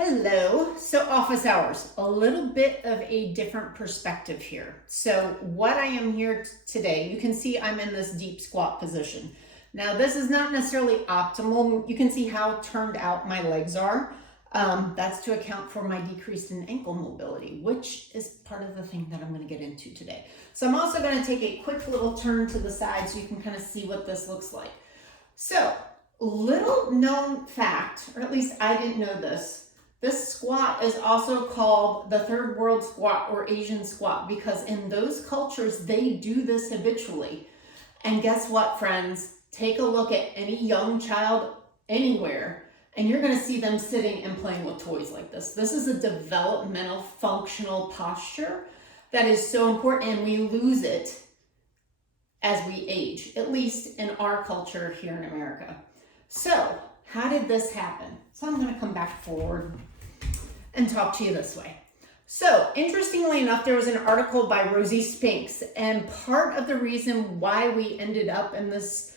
Hello. So office hours, a little bit of a different perspective here. So what I am here today, you can see I'm in this deep squat position. Now this is not necessarily optimal. You can see how turned out my legs are. That's to account for my decrease in ankle mobility, which is part of the thing that I'm going to get into today. So I'm also going to take a quick little turn to the side so you can kind of see what this looks like. So little known fact, or at least I didn't know this, this squat is also called the third world squat or Asian squat because in those cultures, they do this habitually. And guess what, friends? Take a look at any young child anywhere, and you're going to see them sitting and playing with toys like this. This is a developmental, functional posture that is so important, and we lose it as we age, at least in our culture here in America. So how did this happen? So I'm going to come back forward and talk to you this way. So interestingly enough, there was an article by Rosie Spinks, and part of the reason why we ended up in this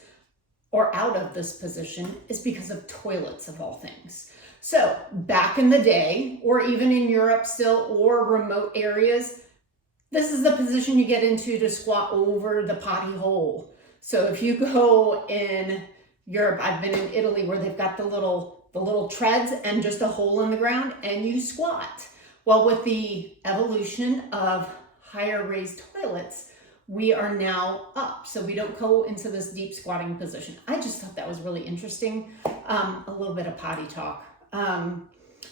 or out of this position is because of toilets of all things. So back in the day, or even in Europe still, or remote areas, this is the position you get into to squat over the potty hole. So if you go in Europe, I've been in Italy where they've got the little treads and just a hole in the ground and you squat. Well, with the evolution of higher raised toilets, we are now up. So we don't go into this deep squatting position. I just thought that was really interesting. A little bit of potty talk.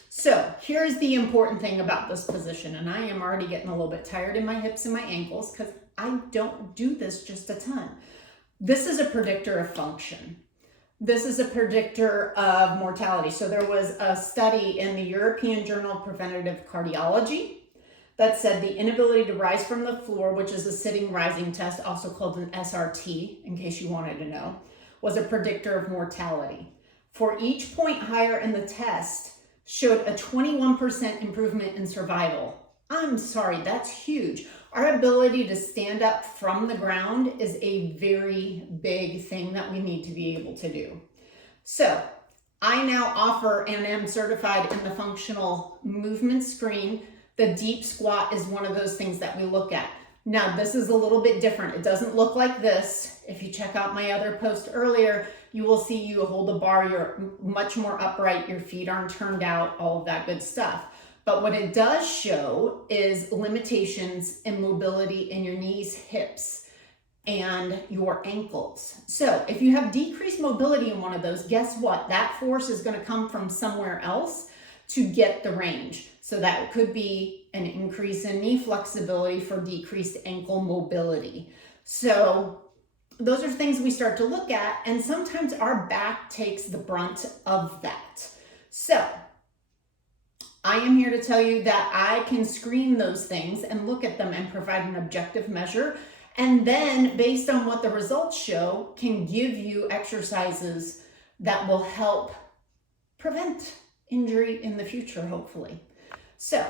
So here's the important thing about this position. And I am already getting a little bit tired in my hips and my ankles because I don't do this just a ton. This is a predictor of function. This is a predictor of mortality. So there was a study in the European Journal of Preventive Cardiology that said the inability to rise from the floor, which is a sitting rising test, also called an SRT, in case you wanted to know, was a predictor of mortality. For each point higher in the test, showed a 21% improvement in survival. I'm sorry, that's huge. Our ability to stand up from the ground is a very big thing that we need to be able to do. So I now offer and am certified in the functional movement screen. The deep squat is one of those things that we look at. Now, this is a little bit different. It doesn't look like this. If you check out my other post earlier, you will see you hold the bar, you're much more upright, your feet aren't turned out, all of that good stuff. But what it does show is limitations in mobility in your knees, hips, and your ankles. So if you have decreased mobility in one of those, guess what? That force is going to come from somewhere else to get the range. So that could be an increase in knee flexibility for decreased ankle mobility. So those are things we start to look at, and sometimes our back takes the brunt of that. So I am here to tell you that I can screen those things and look at them and provide an objective measure. And then based on what the results show, can give you exercises that will help prevent injury in the future, hopefully. So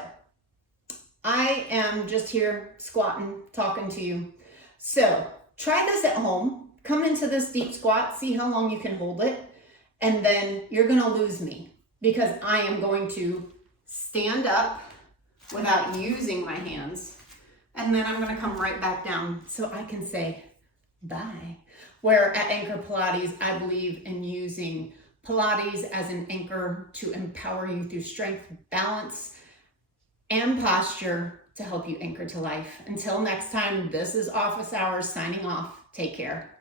I am just here squatting, talking to you. So try this at home. Come into this deep squat, see how long you can hold it. And then you're going to lose me because I am going to stand up without using my hands, and then I'm going to come right back down so I can say bye. Where at Anchor Pilates, I believe in using Pilates as an anchor to empower you through strength, balance, and posture to help you anchor to life. Until next time, this is Office Hours signing off. Take care.